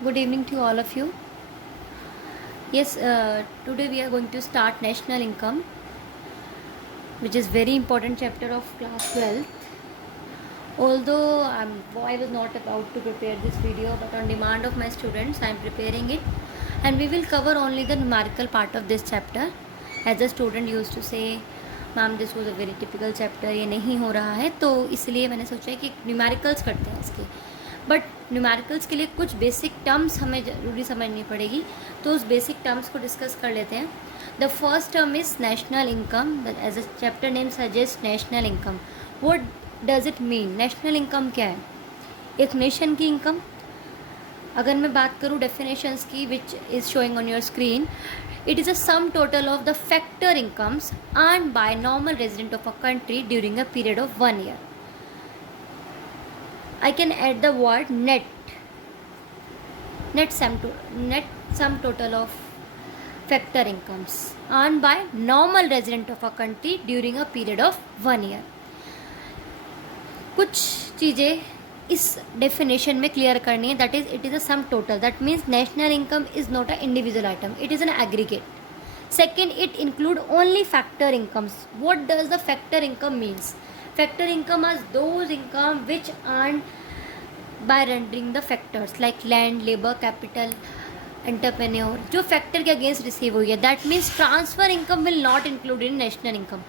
Good evening to all of you. Yes, today we are going to start national income, which is very important chapter of class 12th. Although I was not about to prepare this video, but on demand of my students, I am preparing it, and we will cover only the numerical part of this chapter. As a student used to say, ma'am this was a very typical chapter, ये नहीं हो रहा है, तो इसलिए मैंने सोचा कि न्यूमेरिकल्स करते हैं इसके. बट न्यूमेरिकल्स के लिए कुछ बेसिक टर्म्स हमें ज़रूरी समझनी पड़ेगी, तो उस बेसिक टर्म्स को डिस्कस कर लेते हैं. The first term is national income. As a chapter name suggest national income. What does it mean? National income क्या है? एक नेशन की इनकम. अगर मैं बात करूँ डेफिनेशंस की, which is showing on your screen, it is a sum total of the factor incomes earned by normal resident of a country during a period of 1 year. I can add the word net. Net sum total of factor incomes earned by normal resident of a country during a period of 1 year. कुछ चीज़ें इस definition में clear करनी है. That is it is a sum total. That means national income is not a individual item, it is an aggregate. Second, it include only factor incomes. What does the factor income means? Factor income are those income which earn by rendering the factors like land, labour, capital, entrepreneur, जो factor के against receive हुई है. That means transfer income will not include in national income.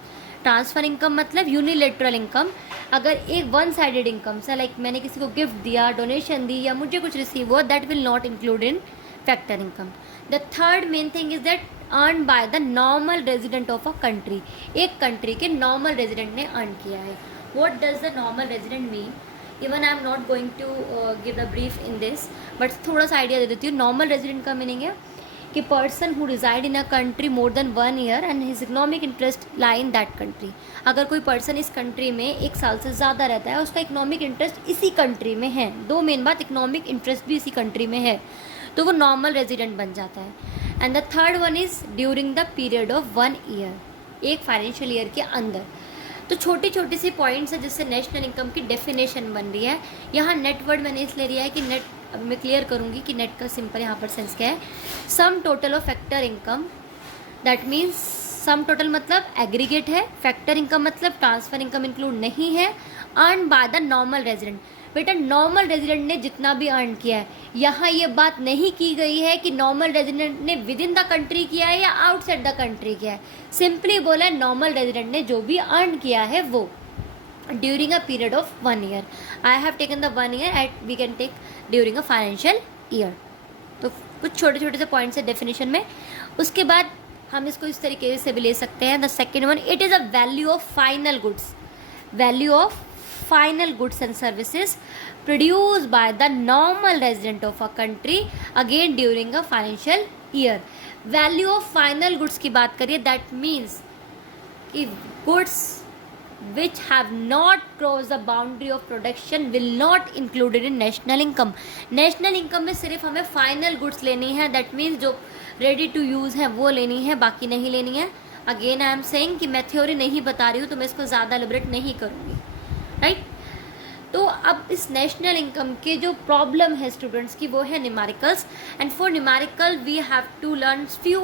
Transfer income मतलब unilateral income. अगर एक one sided income से, like मैंने किसी को गिफ्ट दिया, डोनेशन दी, या मुझे कुछ रिसीव हुआ, that will not include in factor income. The third main thing is that earn by the normal resident of a country. एक कंट्री के नॉर्मल रेजिडेंट ने अर्न किया है. What does the normal resident mean? Even I am not going to give the brief in this, but थोड़ा सा idea दे देती हूँ. Normal resident का मीनिंग है कि person who reside in a country more than 1 year and his economic interest lie in that country. अगर कोई person इस कंट्री में 1 साल से ज़्यादा रहता है, उसका इकोनॉमिक इंटरेस्ट इसी कंट्री में है. दो मेन बात, इकोनॉमिक इंटरेस्ट भी इसी कंट्री में है, तो वो नॉर्मल रेजिडेंट बन जाता है. And the third one is during the period of 1 year, एक फाइनेंशियल ईयर के अंदर. तो छोटी छोटी सी पॉइंट्स है जिससे नेशनल इनकम की डेफिनेशन बन रही है. यहाँ नेट वर्ड मैंने इसलिए लिया है कि नेट, अब मैं क्लियर करूँगी कि नेट का सिंपल यहाँ पर सेंस क्या है. Sum total of factor income. That means sum total मतलब एग्रीगेट है, फैक्टर इनकम मतलब ट्रांसफर इनकम इंक्लूड नहीं है. Earn by the normal resident. बेटा नॉर्मल रेजिडेंट ने जितना भी अर्न किया है, यहाँ ये बात नहीं की गई है कि नॉर्मल रेजिडेंट ने विद इन द कंट्री किया है या आउटसाइड द कंट्री किया है. सिंपली बोला है नॉर्मल रेजिडेंट ने जो भी अर्न किया है वो during a period of 1 year. I have taken the 1 year at we can take during a financial year. तो कुछ छोटे छोटे से पॉइंट्स है डेफिनेशन में. उसके बाद हम इसको इस तरीके से भी ले सकते हैं. The second one, it is a value of final goods. Value of final goods and services produce by the normal resident of a country again during a financial year. Value of final goods की बात करिए, that means कि goods which have not crossed the boundary of production will not included in national income. national income में सिर्फ हमें final goods लेनी है. That means जो रेडी टू यूज़ है वो लेनी है, बाकी नहीं लेनी है. अगेन आई एम सेइंग कि मैं थ्योरी नहीं बता रही हूँ, तो मैं इसको ज़्यादा एलिब्रेट नहीं करूँगी. राइट. तो अब इस नेशनल इनकम के जो प्रॉब्लम है स्टूडेंट्स की, वो है numericals. And for numerical we have to learn few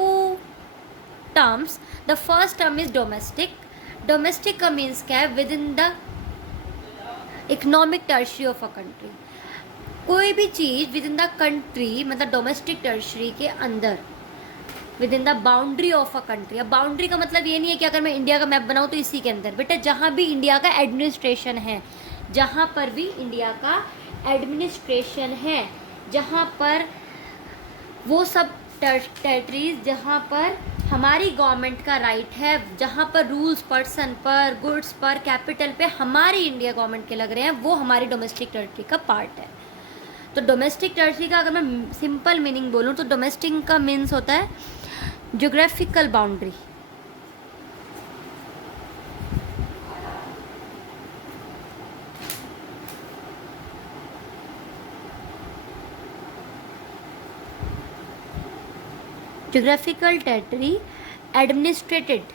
terms. The first term is domestic. Domestic का मीन्स क्या है? Within the economic territory of a country. कोई भी चीज़ विद इन द कंट्री, मतलब डोमेस्टिक टर्शरी के अंदर, within the boundary of a country. अब बाउंड्री का मतलब ये नहीं है कि अगर मैं इंडिया का मैप बनाऊँ तो इसी के अंदर. बेटा जहाँ भी इंडिया का एडमिनिस्ट्रेशन है, जहाँ पर भी इंडिया का एडमिनिस्ट्रेशन है, जहाँ पर वो सब टेरिटरीज जहाँ पर हमारी गवर्नमेंट का राइट है, जहाँ पर रूल्स पर्सन पर, गुड्स पर, कैपिटल पे हमारी इंडिया गवर्नमेंट के लग रहे हैं, वो हमारी डोमेस्टिक टेरिटरी का पार्ट है. तो डोमेस्टिक टेरिटरी का अगर मैं सिंपल मीनिंग बोलूँ तो डोमेस्टिक का मीन्स होता है geographical boundary. geographical territory administrated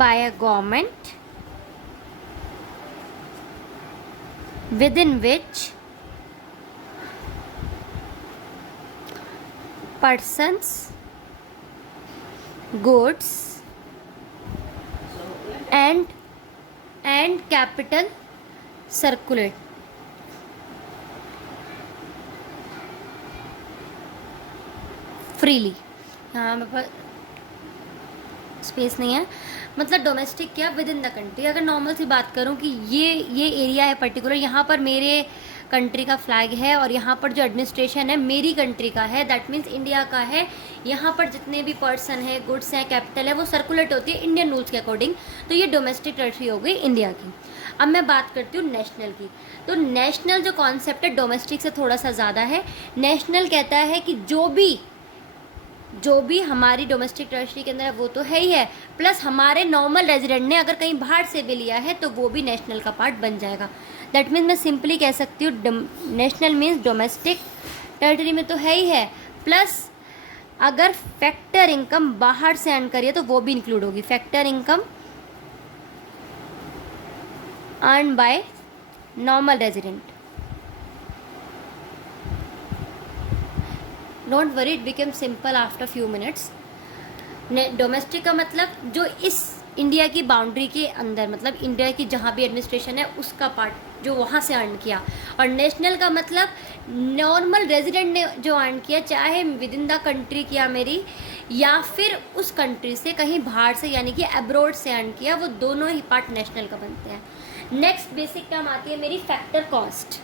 by a government within which persons, goods and capital circulate. Freely, हाँ मेरे पास स्पेस नहीं है, मतलब डोमेस्टिक क्या, विद इन द कंट्री। अगर नॉर्मल सी बात करूँ कि ये एरिया है पर्टिकुलर, यहाँ पर मेरे कंट्री का फ्लैग है और यहाँ पर जो एडमिनिस्ट्रेशन है मेरी कंट्री का है, दैट मीन्स इंडिया का है। यहाँ पर जितने भी पर्सन है, गुड्स हैं, कैपिटल है, वो सर्कुलेट होती है इंडियन रूल्स के अकॉर्डिंग। तो ये डोमेस्टिक टेरिटरी हो गई इंडिया की। अब मैं बात करती हूँ नेशनल की। तो नेशनल जो कॉन्सेप्ट है डोमेस्टिक से थोड़ा सा ज़्यादा है। नेशनल कहता है कि जो भी हमारी डोमेस्टिक टेरिटरी के अंदर है वो तो है ही है, प्लस हमारे नॉर्मल रेजिडेंट ने अगर कहीं बाहर से भी लिया है तो वो भी नेशनल का पार्ट बन जाएगा। दैट मीन्स मैं सिंपली कह सकती हूँ नेशनल मीन्स डोमेस्टिक टेरिटरी में तो है ही है, प्लस अगर फैक्टर इनकम बाहर से अर्न करिए तो वो भी इंक्लूड होगी। Factor income earn by normal resident. Don't worry, it become simple after few minutes. Domestic का मतलब जो इस इंडिया की बाउंड्री के अंदर, मतलब इंडिया की जहाँ भी एडमिनिस्ट्रेशन है उसका पार्ट जो वहाँ से अर्न किया। और नेशनल का मतलब नॉर्मल रेजिडेंट ने जो अर्न किया, चाहे विद इन द कंट्री किया मेरी, या फिर उस कंट्री से कहीं बाहर से यानी कि अब्रॉड से अर्न किया, वो दोनों ही पार्ट नेशनल का बनते हैं। नेक्स्ट बेसिक टर्म आती है मेरी factor cost.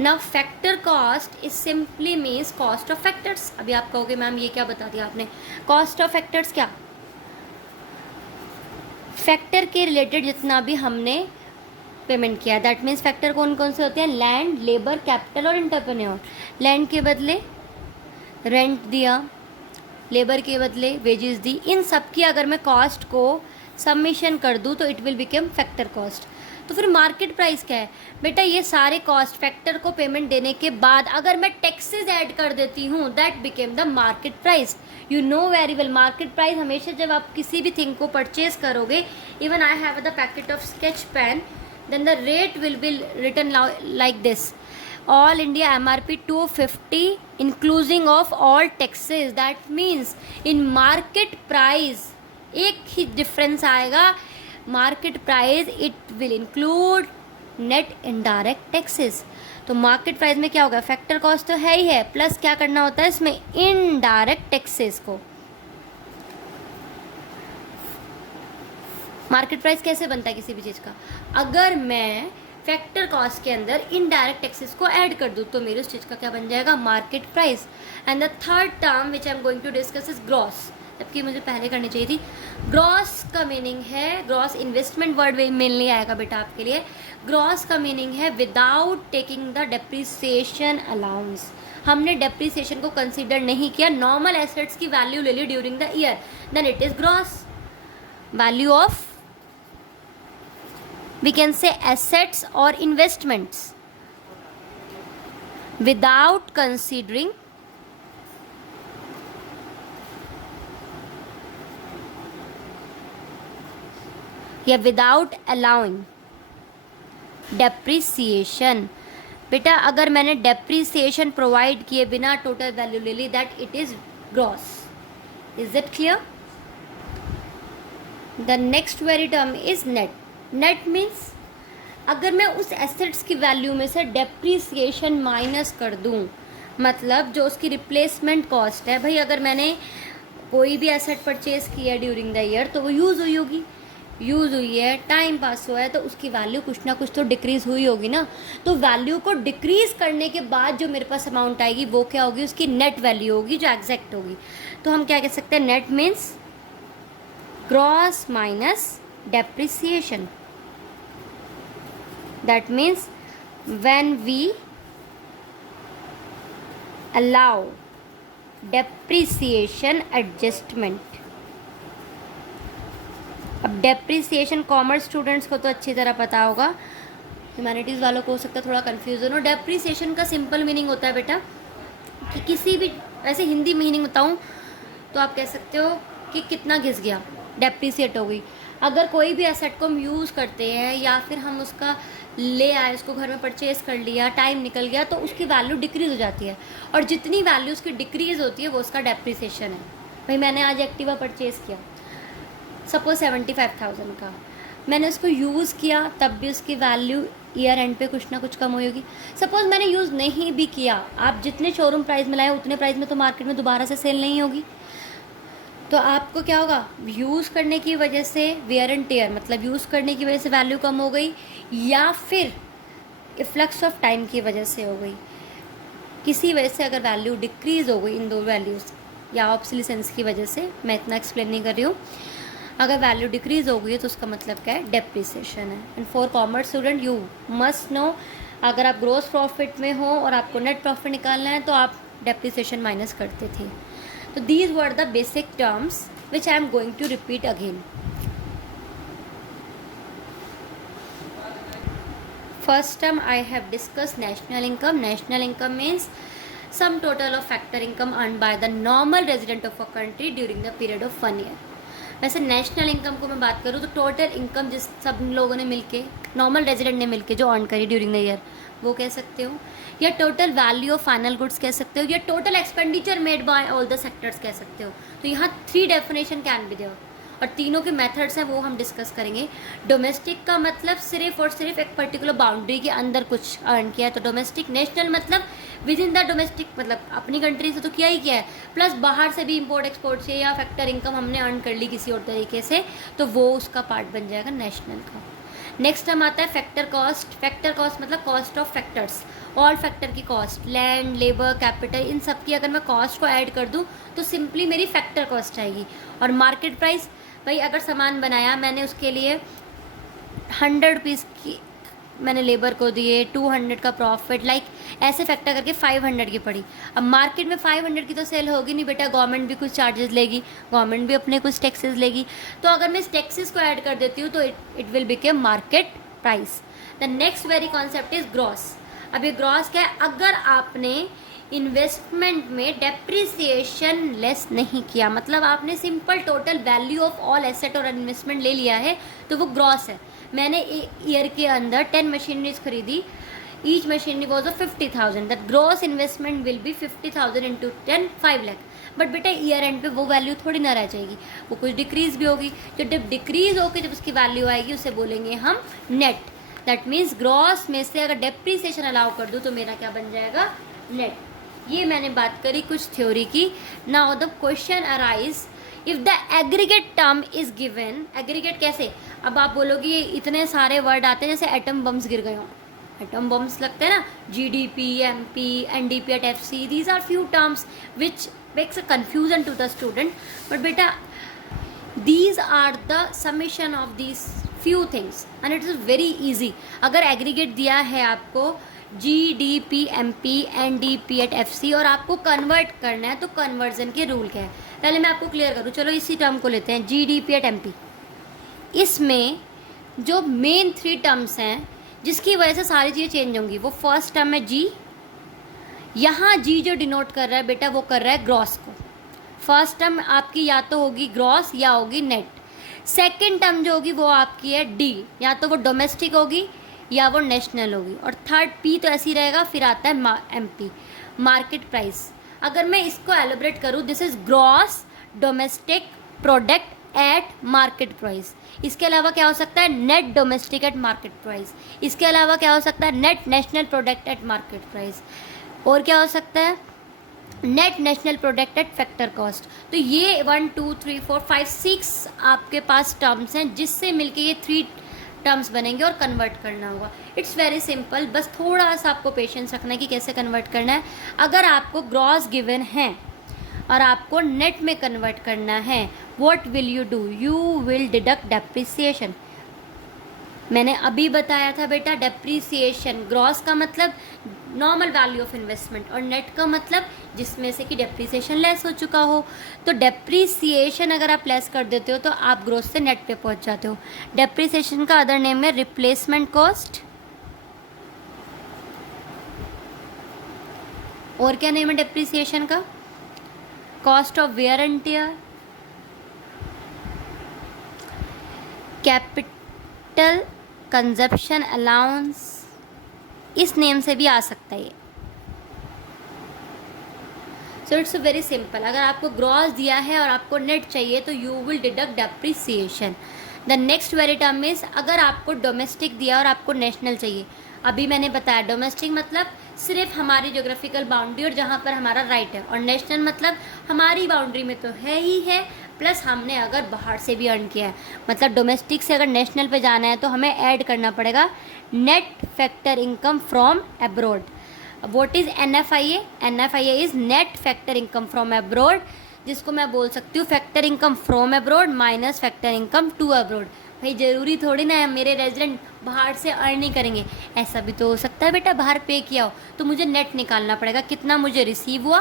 Now factor cost is simply means cost of factors. अभी आप कहोगे मैम ये क्या बता दिया आपने, कॉस्ट ऑफ फैक्टर्स क्या, फैक्टर के रिलेटेड जितना भी हमने पेमेंट किया। दैट मीन्स फैक्टर कौन कौन से होते हैं, लैंड, लेबर, कैपिटल और एंटरप्रेन्योर। लैंड के बदले रेंट दिया, लेबर के बदले वेजेस दी, इन सब की अगर मैं कॉस्ट को सबमिशन कर दूँ तो it will become factor cost. तो फिर मार्केट प्राइस क्या है बेटा, ये सारे कॉस्ट फैक्टर को पेमेंट देने के बाद अगर मैं टैक्सेस ऐड कर देती हूँ, that became the market price. You know very well, market price हमेशा जब आप किसी भी थिंग को परचेज करोगे, even I have the packet of sketch pen, then the rate will be written like this, all India MRP 250 including of all taxes. That means in market price एक ही difference आएगा, market price it will include net indirect taxes. तो market price में क्या होगा, factor cost तो है ही है, प्लस क्या करना होता है इसमें, इनडायरेक्ट टैक्सेस को। मार्केट प्राइस कैसे बनता है किसी भी चीज़ का, अगर मैं फैक्टर कॉस्ट के अंदर इनडायरेक्ट टैक्सेस को ऐड कर दूँ तो मेरे उस चीज़ का क्या बन जाएगा, market price. And the third term which I am going to discuss is gross, जबकि मुझे पहले करनी चाहिए थी। ग्रॉस का मीनिंग है, ग्रॉस इन्वेस्टमेंट वर्ड मिलने आएगा बेटा आपके लिए। ग्रॉस का मीनिंग है without taking the depreciation allowance. हमने डेप्रिसिएशन को कंसीडर नहीं किया, नॉर्मल एसेट्स की वैल्यू ले ली during the year, then it is gross value of, we can say assets और इन्वेस्टमेंट्स विदाउट कंसीडरिंग या विदाउट अलाउइंग डेप्रिसिएशन। बेटा अगर मैंने डेप्रिसिएशन प्रोवाइड किए बिना टोटल वैल्यू ले ली, that it is gross. Is it clear? The next very term is net. Net means अगर मैं उस एसेट्स की वैल्यू में से डेप्रिसिएशन माइनस कर दूं, मतलब जो उसकी रिप्लेसमेंट कॉस्ट है, भाई अगर मैंने कोई भी एसेट परचेज किया ड्यूरिंग द ईयर तो वो यूज़ हुई होगी, यूज़ हुई है, टाइम पास हुआ है, तो उसकी वैल्यू कुछ ना कुछ तो डिक्रीज़ हुई होगी ना। तो वैल्यू को डिक्रीज़ करने के बाद जो मेरे पास अमाउंट आएगी वो क्या होगी, उसकी नेट वैल्यू होगी जो एग्जैक्ट होगी। तो हम क्या कह सकते हैं, net means gross minus depreciation. That means when we allow depreciation adjustment। अब डेप्रिसिएशन कॉमर्स स्टूडेंट्स को तो अच्छी तरह पता होगा, ह्यूमैनिटीज़ वालों को हो सकता है थोड़ा कन्फ्यूजन हो। डेप्रिसिएशन का सिंपल मीनिंग होता है बेटा कि किसी भी, वैसे हिंदी मीनिंग बताऊँ तो आप कह सकते हो कि कितना घिस गया, डेप्रिसिएट हो गई। अगर कोई भी एसेट को हम यूज़ करते हैं या फिर हम उसका ले आए, उसको घर में परचेज कर लिया, टाइम निकल गया, तो उसकी वैल्यू डिक्रीज़ हो जाती है, और जितनी वैल्यू उसकी डिक्रीज़ होती है वो उसका डेप्रिसिएशन है। भाई मैंने आज एक्टिवा परचेज़ किया सपोज 75,000 का, मैंने उसको यूज़ किया, तब भी उसकी वैल्यू ईयर एंड पे कुछ ना कुछ कम हुई होगी। सपोज़ मैंने यूज़ नहीं भी किया, आप जितने शोरूम प्राइस में लाए उतने प्राइस में तो मार्केट में दोबारा से सेल नहीं होगी, तो आपको क्या होगा, यूज़ करने की वजह से वेयर एंड टेयर, मतलब यूज़ करने की वजह से वैल्यू कम हो गई, या फिर इफ्लक्स ऑफ टाइम की वजह से हो गई। किसी वजह से अगर वैल्यू डिक्रीज़ हो गई इन दो वैल्यूज़ या ऑब्सोलीसेंस की वजह से, मैं इतना एक्सप्लेन नहीं कर रही हूँ, अगर वैल्यू डिक्रीज़ हो गई है तो उसका मतलब क्या है, डेप्रिसिएशन है। And for commerce student you must know, अगर आप ग्रॉस प्रॉफिट में हो और आपको नेट प्रॉफिट निकालना है तो आप डेप्रिसिएशन माइनस करते थे। तो these were the basic terms which I am going to repeat again. First term I have discussed national income. National income means sum total of factor income earned by the normal resident of a country during the period of 1 year. वैसे national income को मैं बात करूँ तो total income जिस सब लोगों ने मिलके, नॉर्मल रेजिडेंट ने मिलके जो अर्न करी ड्यूरिंग द ईयर, वो कह सकते हो, या total value of final goods कह सकते हो, या total expenditure made by all the sectors कह सकते हो। तो यहाँ 3 डेफिनेशन कैन बी देयर, और तीनों के मेथड्स हैं वो हम डिस्कस करेंगे। डोमेस्टिक का मतलब सिर्फ और सिर्फ एक पर्टिकुलर बाउंड्री के अंदर कुछ अर्न किया है तो डोमेस्टिक। नेशनल मतलब विद इन द डोमेस्टिक, मतलब अपनी कंट्री से तो किया ही किया है, प्लस बाहर से भी इंपोर्ट एक्सपोर्ट से या फैक्टर इनकम हमने अर्न कर ली किसी और तरीके से, तो वो उसका पार्ट बन जाएगा नेशनल का। नेक्स्ट हम आता है फैक्टर कॉस्ट। फैक्टर कॉस्ट मतलब cost of factors, all factor की कॉस्ट, लैंड, लेबर, कैपिटल, इन सब की अगर मैं कॉस्ट को ऐड कर दूँ तो सिंपली मेरी फैक्टर कॉस्ट आएगी। और मार्केट प्राइस, भाई अगर सामान बनाया मैंने, उसके लिए 100 रुपीज़ की मैंने लेबर को दिए, 200 का प्रॉफिट, लाइक ऐसे फैक्टर करके 500 की पड़ी। अब मार्केट में 500 की तो सेल होगी नहीं बेटा, गवर्नमेंट भी कुछ चार्जेस लेगी, गवर्नमेंट भी अपने कुछ टैक्सेस लेगी, तो अगर मैं इस टैक्सेस को ऐड कर देती हूँ तो it will become market price. The next very concept is gross. अब ये ग्रॉस क्या है, अगर आपने इन्वेस्टमेंट में डेप्रिसिएशन लेस नहीं किया, मतलब आपने simple total value of all asset और इन्वेस्टमेंट ले लिया है, तो वो ग्रॉस है। मैंने ईयर के अंदर 10 मशीनरीज खरीदी, each machinery was of 50,000, that gross investment will be 50,000 into 10, 5 lakh. But बेटा ईयर एंड पे वो वैल्यू थोड़ी ना रह जाएगी, वो कुछ डिक्रीज भी होगी। जब डिक्रीज होकर जब उसकी वैल्यू आएगी उसे बोलेंगे हम नेट। दैट मीन्स ग्रॉस में से अगर डेप्रिसिएशन अलाउ कर दूँ तो मेरा क्या बन जाएगा, नेट। ये मैंने बात करी कुछ थ्योरी की। Now the question arise if the aggregate term is given. Aggregate कैसे, अब आप बोलोगे ये इतने सारे वर्ड आते हैं जैसे एटम बम्स गिर गए हों, एटम बम्स लगते हैं ना, GDP, MP, NDP at FC, these are few terms which makes a confusion to the student, but beta these are the summation of these few things and it is very easy। अगर aggregate दिया है आपको GDP, MP, NDP at FC और आपको convert करना है तो conversion के रूल क्या है, पहले मैं आपको क्लियर करूँ। चलो इसी टर्म को लेते हैं, GDP at MP। इसमें जो मेन 3 टर्म्स हैं जिसकी वजह से सारी चीज़ें चेंज होंगी, वो फर्स्ट टर्म है G। यहाँ G जो डिनोट कर रहा है बेटा वो कर रहा है ग्रॉस को। फर्स्ट टर्म आपकी या तो होगी ग्रॉस या होगी नेट। सेकेंड टर्म जो होगी वो आपकी है D, या तो वो डोमेस्टिक होगी या वो नेशनल होगी, और थर्ड P तो ऐसे ही रहेगा। फिर आता है MP, मार्केट प्राइस। अगर मैं इसको एलिब्रेट करूँ, this is gross domestic product at market price. इसके अलावा क्या हो सकता है, net domestic eight market price. इसके अलावा क्या हो सकता है, net national product eight market price. और क्या हो सकता है, net national product at factor cost. तो ये 1 2 3 4 5 6 आपके पास टर्म्स हैं जिससे मिलके ये 3 टर्म्स बनेंगे और कन्वर्ट करना होगा। इट्स वेरी सिंपल, बस थोड़ा सा आपको पेशेंस रखना है कि कैसे कन्वर्ट करना है। अगर आपको ग्रॉस गिवन है और आपको नेट में कन्वर्ट करना है, what will you do, you will deduct depreciation. मैंने अभी बताया था बेटा, डेप्रिसिएशन ग्रॉस का मतलब नॉर्मल वैल्यू ऑफ इन्वेस्टमेंट और नेट का मतलब जिसमें से कि डेप्रिसिएशन लेस हो चुका हो। तो डेप्रिसिएशन अगर आप लेस कर देते हो तो आप ग्रॉस से नेट पे पहुंच जाते हो। डेप्रिसिएशन का अदर नेम है रिप्लेसमेंट कॉस्ट। और क्या नेम है डेप्रिसिएशन का, cost of wear and tear, capital consumption allowance, इस नेम से भी आ सकता है ये। सो इट्स वेरी सिंपल, अगर आपको ग्रॉस दिया है और आपको नेट चाहिए तो you will deduct depreciation. The next very term is, अगर आपको डोमेस्टिक दिया और आपको नेशनल चाहिए, अभी मैंने बताया डोमेस्टिक मतलब सिर्फ हमारी ज्योग्राफिकल बाउंड्री और जहाँ पर हमारा राइट है, और नेशनल मतलब हमारी बाउंड्री में तो है ही है, प्लस हमने अगर बाहर से भी अर्न किया है। मतलब डोमेस्टिक से अगर नेशनल पे जाना है तो हमें ऐड करना पड़ेगा net factor income from abroad. What is NFIA? NFIA is net factor income from abroad, जिसको मैं बोल सकती हूँ factor income from abroad minus factor income to abroad. भाई ज़रूरी थोड़ी ना है मेरे रेजिडेंट बाहर से अर्न नहीं करेंगे, ऐसा भी तो हो सकता है बेटा बाहर पे किया हो, तो मुझे नेट निकालना पड़ेगा कितना मुझे रिसीव हुआ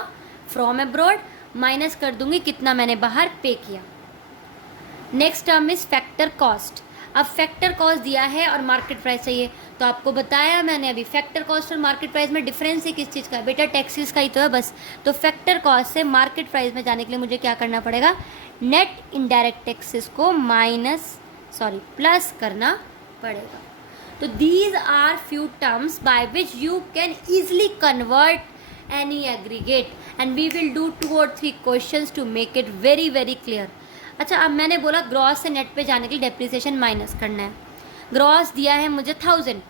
फ्रॉम अब्रॉड, माइनस कर दूंगी कितना मैंने बाहर पे किया। Next term is factor cost. अब फैक्टर कॉस्ट दिया है और मार्केट प्राइस चाहिए, तो आपको बताया मैंने अभी फैक्टर कॉस्ट और मार्केट प्राइस में डिफरेंस है किस चीज़ का, बेटा टैक्सेस का ही तो है बस। तो फैक्टर कॉस्ट से मार्केट प्राइस में जाने के लिए मुझे क्या करना पड़ेगा, नेट इनडायरेक्ट टैक्सेस को प्लस करना पड़ेगा। तो these are few terms by which you can easily convert any aggregate, and we will do 2 or 3 questions to make it very very clear. अच्छा, अब मैंने बोला ग्रॉस से नेट पे जाने के लिए डेप्रिसिएशन माइनस करना है। ग्रॉस दिया है मुझे 1000,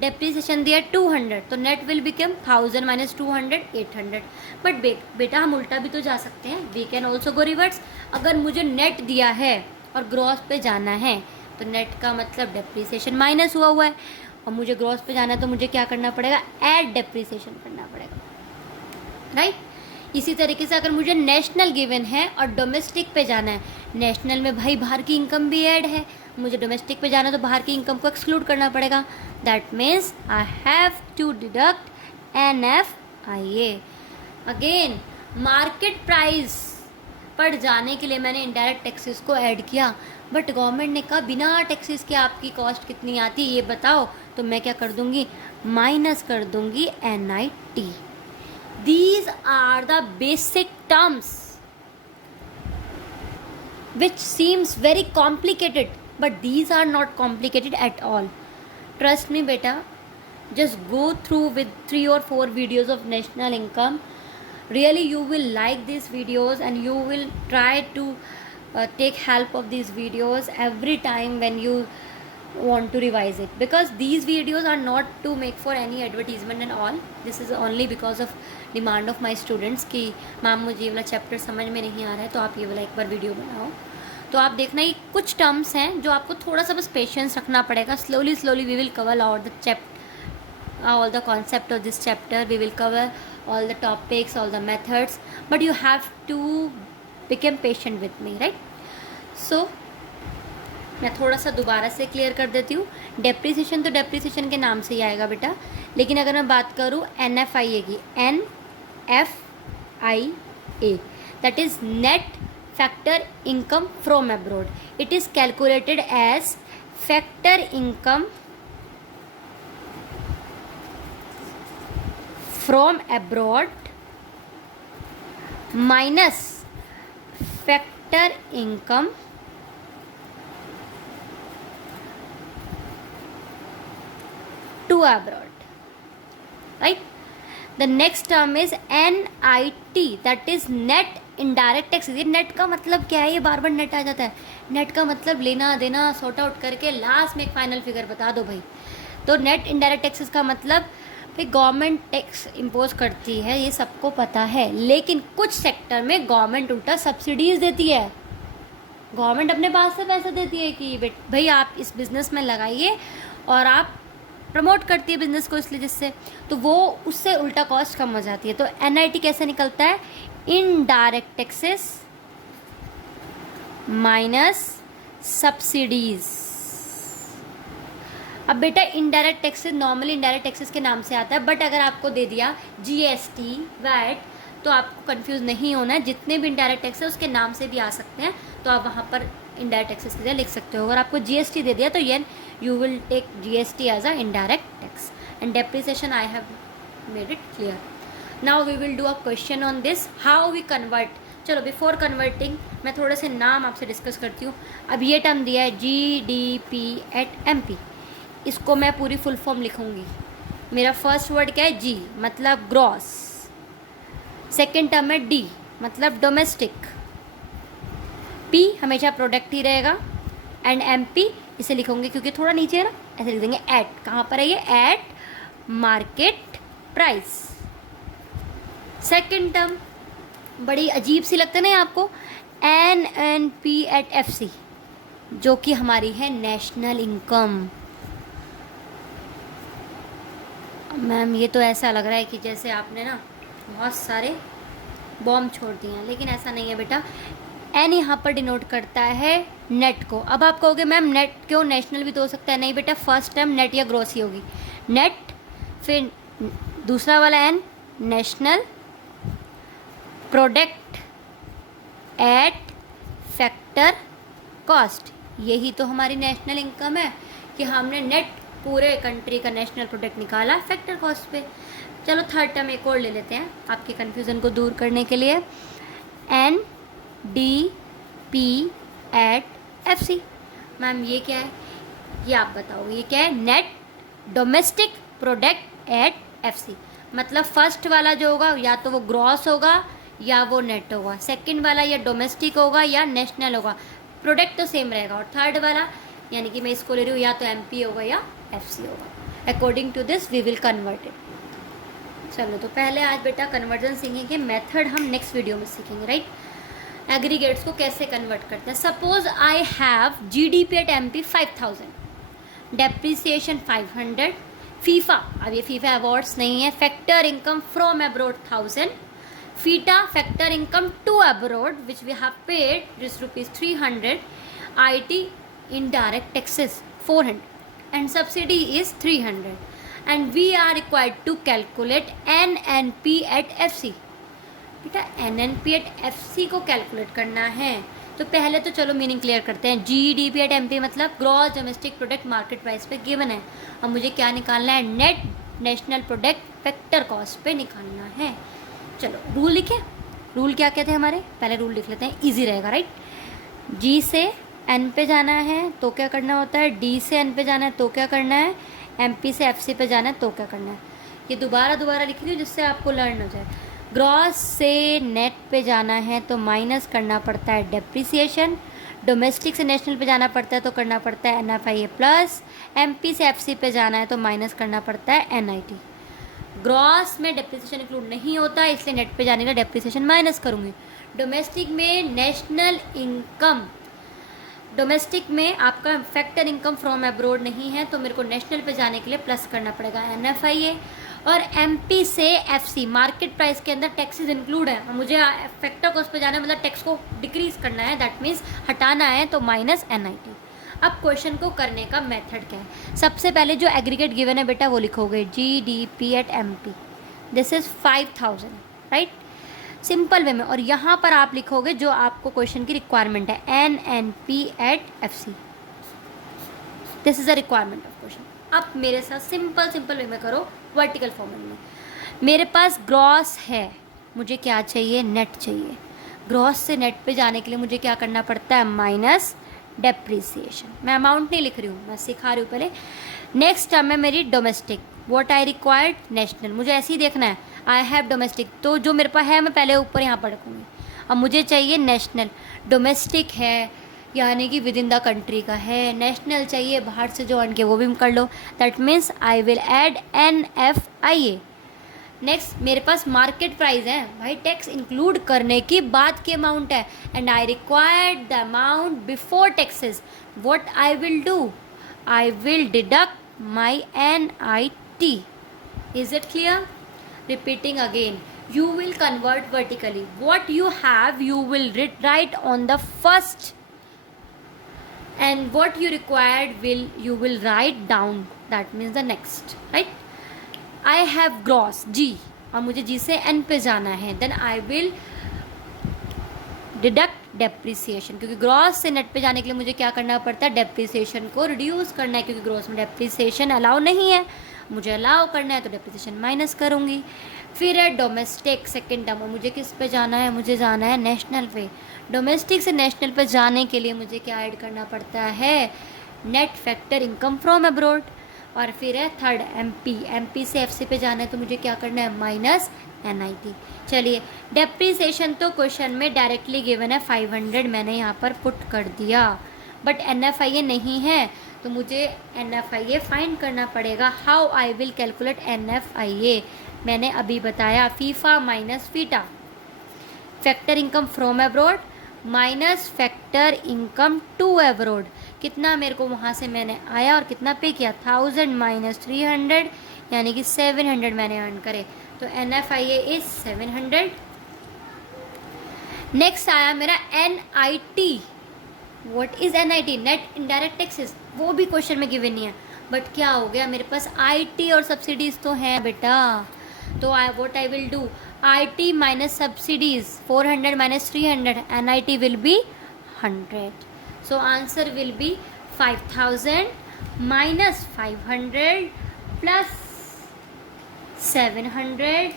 डेप्रिसिएशन दिया है 200, तो नेट विल बिकम 1000 माइनस 200 800। बट बेटा हम उल्टा भी तो जा सकते हैं, we can also go reverse. अगर मुझे नेट दिया है और ग्रॉस पे जाना है तो नेट का मतलब डेप्रिसिएशन माइनस हुआ है, और मुझे ग्रॉस पे जाना है तो मुझे क्या करना पड़ेगा, ऐड डेप्रिसिएशन करना पड़ेगा, राइट। इसी तरीके से अगर मुझे नेशनल गिवन है और डोमेस्टिक पे जाना है, नेशनल में भाई बाहर की इनकम भी ऐड है, मुझे डोमेस्टिक पे जाना है तो बाहर की इनकम को एक्सक्लूड करना पड़ेगा। That means I have to deduct NFIA। Again market price पर जाने के लिए मैंने इनडायरेक्ट टैक्सेस को ऐड किया, बट गवर्नमेंट ने कहा बिना टैक्सेस के आपकी कॉस्ट कितनी आती है ये बताओ, तो मैं क्या कर दूंगी, माइनस कर दूंगी NIT। These are the basic terms which seems very complicated, but these are not complicated at all. Trust me beta, just go through with 3 or 4 videos of national income. Really you will like these videos and you will try to take help of these videos every time when you want to revise it, because these videos are not to make for any advertisement and all. This is only because of demand of my students कि ma'am मुझे ये वाला chapter समझ में नहीं आ रहा है तो आप ये वाला एक बार वीडियो बनाओ। तो आप देखना ये कुछ टर्म्स हैं जो आपको थोड़ा सा बस पेशेंस रखना पड़ेगा। Slowly we will cover all the concept of this chapter, we will cover all the topics, all the methods, but you have to become patient with me, right? So मैं थोड़ा सा दोबारा से क्लियर कर देती हूँ। डेप्रिसिएशन तो depreciation के नाम से ही आएगा बेटा, लेकिन अगर मैं बात करूँ NFIA की, NFIA that is net factor income from abroad. It is calculated as factor income from abroad minus factor income to abroad, right? The next term is NIT, that is net indirect taxes. ये net का मतलब क्या है, ये बार बार net आ जाता है। Net का मतलब लेना देना सॉर्ट आउट करके लास्ट में एक फाइनल फिगर बता दो भाई। तो नेट इनडायरेक्ट टैक्सेस का मतलब भाई गवर्नमेंट टैक्स इम्पोज करती है, ये सबको पता है, लेकिन कुछ सेक्टर में गवर्नमेंट उल्टा सब्सिडीज देती है। गवर्नमेंट अपने पास से पैसा देती है कि भाई आप इस बिज़नेस में लगाइए, और आप प्रमोट करती है बिजनेस को, इसलिए जिससे तो वो उससे उल्टा कॉस्ट कम हो जाती है। तो NIT कैसे निकलता है, इनडायरेक्ट टैक्सेस माइनस सब्सिडीज। अब बेटा indirect taxes normally indirect taxes के नाम से आता है, बट अगर आपको दे दिया GST वैट तो आपको कंफ्यूज नहीं होना है। जितने भी इनडायरेक्ट टैक्स है उसके नाम से भी आ सकते हैं, तो आप वहाँ पर इनडायरेक्ट टैक्सेस की जगह लिख सकते हो। अगर आपको GST दे दिया तो you will take GST as a indirect tax, and depreciation I have made it clear. Now we will do a question on this, how we convert चलो बिफोर कन्वर्टिंग मैं थोड़े से नाम आपसे डिस्कस करती हूँ। अब ये टर्म दिया है GDP@MP, इसको मैं पूरी फुल फॉर्म लिखूँगी। मेरा फर्स्ट वर्ड क्या है? G मतलब ग्रॉस, सेकेंड टर्म है D मतलब डोमेस्टिक, P हमेशा प्रोडक्ट ही रहेगा, एंड MP इसे लिखूँगी क्योंकि थोड़ा नीचे है ना, ऐसे लिख देंगे एट। कहाँ पर है ये? Eight market price. Second term बड़ी अजीब सी लगता है ना आपको, NNP@FC, जो कि हमारी है नेशनल इनकम। मैम ये तो ऐसा लग रहा है कि जैसे आपने ना बहुत सारे बॉम्ब छोड़ दिए हैं, लेकिन ऐसा नहीं है बेटा। एन यहाँ पर डिनोट करता है नेट को। अब आप कहोगे मैम नेट क्यों, नेशनल भी तो हो सकता है। नहीं बेटा, फर्स्ट टर्म नेट या ग्रॉस ही होगी। नेट, फिर दूसरा वाला N national, product at factor cost. यही तो हमारी नेशनल इनकम है कि हमने नेट पूरे कंट्री का नेशनल प्रोडक्ट निकाला फैक्टर कॉस्ट पे। चलो थर्ड टर्म एक और ले लेते हैं आपके कन्फ्यूज़न को दूर करने के लिए। NDP@FC। मैम ये क्या है? ये आप बताओ ये क्या है? Net domestic product at FC। मतलब फर्स्ट वाला जो होगा या तो वो ग्रॉस होगा या वो नेट होगा, सेकंड वाला या डोमेस्टिक होगा या नेशनल होगा, प्रोडक्ट तो सेम रहेगा, और थर्ड वाला यानी कि मैं इसको ले रही हूँ या तो MP होगा या FC होगा। According to this we will convert it. चलो तो पहले आज बेटा कन्वर्जन सीखेंगे, मेथड हम नेक्स्ट वीडियो में सीखेंगे, राइट। एग्रीगेट्स को कैसे कन्वर्ट करते हैं। Suppose I have GDP@MP 5000, depreciation 500, FIFA, अब ये फीफा अवार्ड्स नहीं है, factor income from abroad 1000, FITA factor income to abroad which we have paid this ₹300, IT indirect taxes 400 and subsidy is 300, and we are required to calculate NNP@FC। बेटा NNP@FC को calculate करना है तो पहले तो चलो मीनिंग क्लियर करते हैं। GDP@MP मतलब gross domestic product market price पे गिवन है, और मुझे क्या निकालना है? Net national product factor cost पे निकालना है। चलो रूल लिखे। रूल क्या कहते हैं हमारे? पहले रूल लिख लेते हैं, इजी रहेगा, राइट। G से N पे जाना है तो क्या करना होता है? D से N पे जाना है तो क्या करना है? MP से FC पे जाना है तो क्या करना है? ये दोबारा लिख ली जिससे आपको लर्न हो जाए। ग्रॉस से नेट पे जाना है तो माइनस करना पड़ता है डेप्रिसिएशन, डोमेस्टिक से नेशनल पे जाना पड़ता है तो करना पड़ता है NFIA प्लस, MP से FC पे जाना है तो माइनस करना पड़ता है NIT। ग्रॉस में डेप्रिसिएशन इंक्लूड नहीं होता इसलिए नेट पे जाने का डेप्रिसिएशन माइनस करूँगी। डोमेस्टिक में नेशनल इनकम, डोमेस्टिक में आपका फैक्टर इनकम फ्रॉम अब्रॉड नहीं है तो मेरे को नेशनल पे जाने के लिए प्लस करना पड़ेगा NFIA, और MP से FC मार्केट प्राइस के अंदर टैक्सेस इंक्लूड है, मुझे फैक्टर कॉस्ट पे जाना है मतलब टैक्स को डिक्रीज करना है, दैट मीन्स हटाना है तो माइनस NIT। अब क्वेश्चन को करने का मेथड क्या है? सबसे पहले जो एग्रीगेट गिवन है बेटा वो लिखोगे GDP@MP, this is 5000, right, simple way में, और यहाँ पर आप लिखोगे जो आपको क्वेश्चन की रिक्वायरमेंट है NNP@FC, this is a requirement of question. अब मेरे साथ सिंपल वे में करो, वर्टिकल फॉर्मेट में। मेरे पास ग्रॉस है, मुझे क्या चाहिए? नेट चाहिए। ग्रॉस से नेट पे जाने के लिए मुझे क्या करना पड़ता है? Minus depreciation. मैं अमाउंट नहीं लिख रही हूँ, मैं सिखा रही हूँ पहले। नेक्स्ट टर्म है मेरी domestic, what I required national, मुझे ऐसे ही देखना है। आई हैव डोमेस्टिक, तो जो मेरे पास है मैं पहले ऊपर यहाँ पर रखूँगी। अब मुझे चाहिए नेशनल, डोमेस्टिक है यानी कि विद इन द कंट्री का है, नेशनल चाहिए बाहर से जो अर्न किया वो भी कर लो, that means I will add NFIA। Next मेरे पास मार्केट प्राइस है भाई, टैक्स इंक्लूड करने की बात की अमाउंट है, and I required the amount before taxes, what I will do? I will deduct my NIT। Is it clear? Repeating again, you will convert vertically. What you have you will write on the first, and what you required you will write down, that means the next, right? I have gross G, और मुझे G से N पे जाना है, then I will deduct depreciation, क्योंकि gross से net पे जाने के लिए मुझे क्या करना पड़ता है? डेप्रिसिएशन को रिड्यूस करना है, क्योंकि ग्रॉस में डेप्रिसिएशन अलाउ नहीं है, मुझे अलाउ करना है तो डेप्रिसिएशन माइनस करूँगी। फिर है डोमेस्टिक सेकेंड टर्म, मुझे किस पे जाना है, मुझे जाना है नेशनल पे। डोमेस्टिक से नेशनल पे जाने के लिए मुझे क्या ऐड करना पड़ता है, net factor income from abroad. और फिर है थर्ड एमपी, एमपी से एफसी पे जाना है तो मुझे क्या करना है, माइनस एनआईटी। चलिए डेप्रीसिएशन तो क्वेश्चन में डायरेक्टली गिवन है 500, मैंने यहाँ पर पुट कर दिया, बट एनएफआईए नहीं है तो मुझे एनएफआईए फाइंड करना पड़ेगा। How I will calculate NFIA, मैंने अभी बताया, FIFA minus FITA, factor income from abroad minus factor income to abroad. कितना मेरे को वहाँ से मैंने आया और कितना पे किया, 1000 माइनस 300 यानी कि 700 मैंने अर्न करे, तो एनएफआईए इज 700। नेक्स्ट आया मेरा NIT. What is NIT, net indirect taxes, वो भी क्वेश्चन में गिवन नहीं है, बट क्या हो गया मेरे पास आईटी और सब्सिडीज तो हैं बेटा, तो what I will do, IT minus subsidies 400 minus 300, NIT will be 100, so answer will be 5000 minus 500 plus 700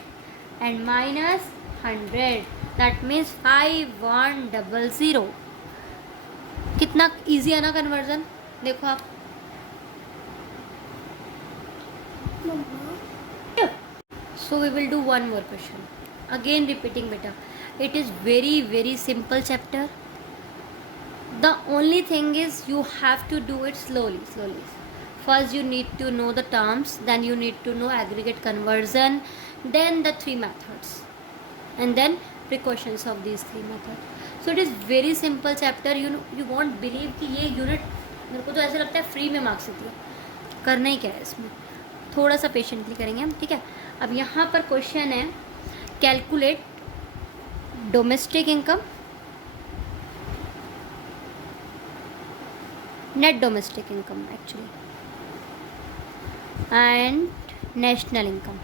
and minus 100, that means 5100। कितना इजी है ना कन्वर्जन, देखो आप। So we will do one more question, again repeating beta, it is very simple chapter. The only thing is you have to do it slowly. First you need to know the terms, then you need to know aggregate conversion, then the three methods, and then precautions of these three methods. So it is very simple chapter, you won't believe कि ये unit मेरे को तो ऐसा लगता है free में marks देती है, करना ही क्या है इसमें, थोड़ा सा पेशेंटली करेंगे हम, ठीक है। अब यहाँ पर क्वेश्चन है calculate domestic income, net domestic income actually, and national income।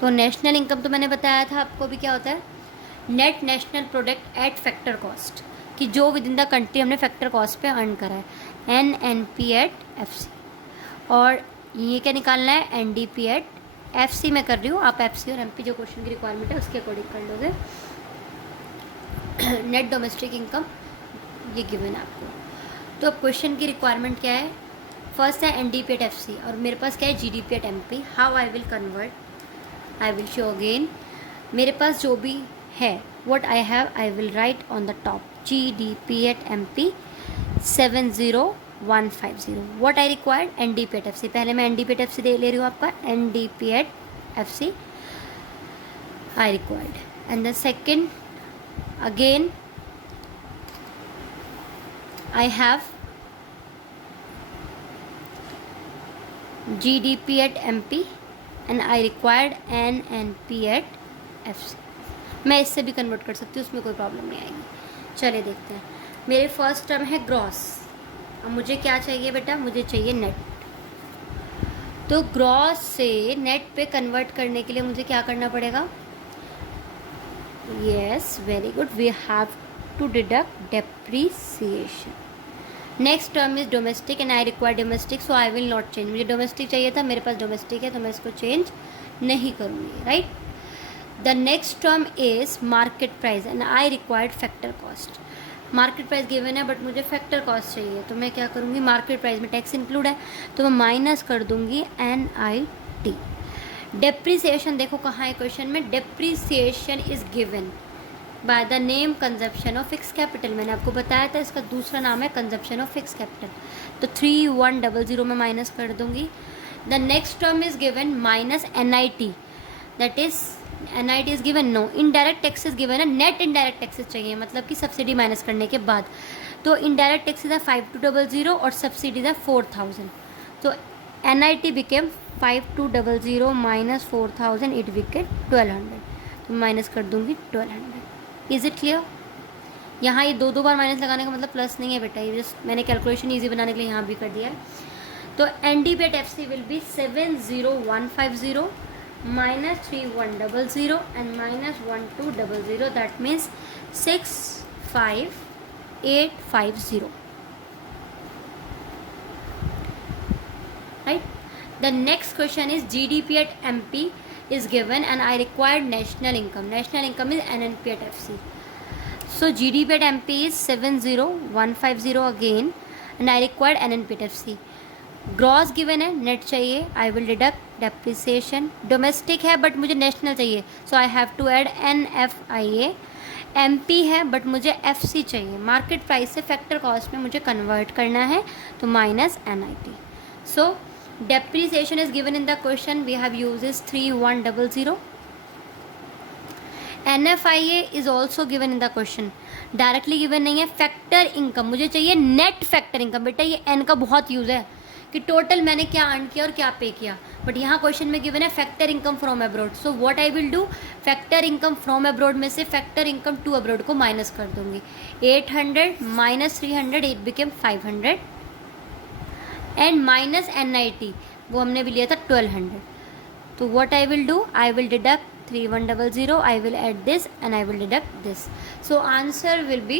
तो नेशनल इनकम तो मैंने बताया था आपको भी क्या होता है, net national product at factor cost, कि जो विद इन द कंट्री हमने फैक्टर कॉस्ट पे अर्न करा है, एनएनपी एट एफसी, और ये क्या निकालना है, एनडीपी एट एफसी में कर रही हूँ, आप एफसी और एमपी जो क्वेश्चन की रिक्वायरमेंट है उसके अकॉर्डिंग कर लोगे। नेट डोमेस्टिक इनकम ये गिवन है आपको, तो अब क्वेश्चन की रिक्वायरमेंट क्या है, फर्स्ट है एनडीपी एट एफसी और मेरे पास क्या है GDP at MP. How I will convert, I will show again, मेरे पास जो भी है what I have I will write on the top, GDP at MP 70150, what I required NDP at FC, पहले मैं एनडीपी एट एफसी ले रही हूँ आपका, NDP at FC I required, and the second again I have GDP at MP and I required NNP at FC। मैं इससे भी convert कर सकती हूँ, उसमें कोई प्रॉब्लम नहीं आएगी। चलिए देखते हैं, मेरे फर्स्ट टर्म है ग्रॉस, अब मुझे क्या चाहिए बेटा, मुझे चाहिए नेट, तो ग्रॉस से नेट पे कन्वर्ट करने के लिए मुझे क्या करना पड़ेगा, yes very good, we have to deduct depreciation। next term is domestic and I require domestic, so I will not change, मुझे domestic चाहिए था, मेरे पास domestic है तो मैं इसको change नहीं करूँगी, right। the next term is market price and I required factor cost, market price given है बट मुझे फैक्टर कॉस्ट चाहिए, तो मैं क्या करूँगी, मार्केट प्राइस में टैक्स इंक्लूड है तो मैं माइनस कर दूँगी NIT। डेप्रीसिएशन देखो कहाँ है क्वेश्चन में, depreciation is given by the name consumption of fix capital, मैंने आपको बताया था इसका दूसरा नाम है कंजप्शन ऑफ फिक्स कैपिटल, तो 3100 में माइनस कर दूंगी। The next term is given minus NIT, that is NIT is given, no indirect taxes given है, नेट इनडायरेक्ट टैक्सेस चाहिए मतलब कि सब्सिडी माइनस करने के बाद, तो इनडायरेक्ट टैक्सेस है 5200 और सब्सिडीज है 4000, तो NIT became 5200 minus 4000 it became 1200, तो माइनस कर दूंगी 1200। इज इट क्लियर, यहाँ ये दो बार माइनस लगाने का मतलब प्लस नहीं है बेटा, ये जस्ट मैंने कैलकुलेशन ईजी बनाने के लिए यहाँ भी कर दिया है। तो NDP at FC will be 70150 minus 3100 and minus 1200, that means 65850, right। The next question is GDP at MP is given and I required national income. National income is NNP at FC. So GDP at MP is 70150 again and I required NNP at FC. Gross given है, net चाहिए, I will deduct depreciation. Domestic है but मुझे national चाहिए, so I have to add NFIA. MP है but मुझे FC चाहिए, market price से factor cost में मुझे कन्वर्ट करना है, तो minus NIT. So depreciation is given in the question, we have use is 3100. NFIA is also given in the question, directly given नहीं है. फैक्टर इनकम मुझे चाहिए, नेट फैक्टर इनकम. बेटा ये N का बहुत यूज़ है कि टोटल मैंने क्या अर्न किया और क्या पे किया, बट यहाँ क्वेश्चन में गिवन है factor income from abroad. So what I will do, factor income from abroad में से फैक्टर इनकम टू अब्रॉड को माइनस कर दूंगी. 800 minus 300 it became 500 and minus NIT वो हमने भी लिया था 1200. तो what I will do, I will deduct 3100, I will add this and I will deduct this. So answer will be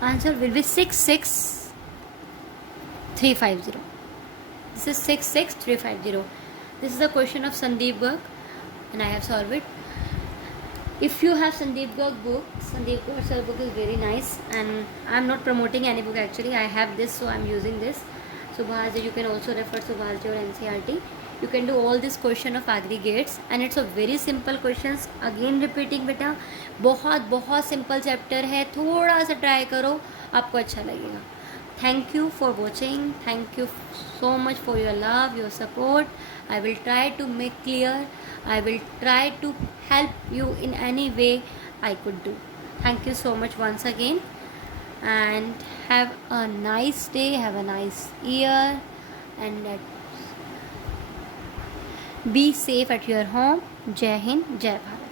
66350. This is 66350. This is the question of Sandeep Garg and I have solved it. If you have Sandeep Garg book, Sandeep Garg sir book is very nice and I am not promoting any book actually. I have this, so I am using this. Subhash, you can also refer Subhash or NCERT. You can do all this question of aggregates and it's a very simple questions. Again repeating बेटा, बहुत बहुत simple chapter है, थोड़ा सा try करो, आपको अच्छा लगेगा. Thank you for watching. Thank you so much for your love, your support. I will try to make clear. I will try to help you in any way I could do. Thank you so much once again and have a nice day, have a nice year and be safe at your home. Jai Hind, Jai Bharat.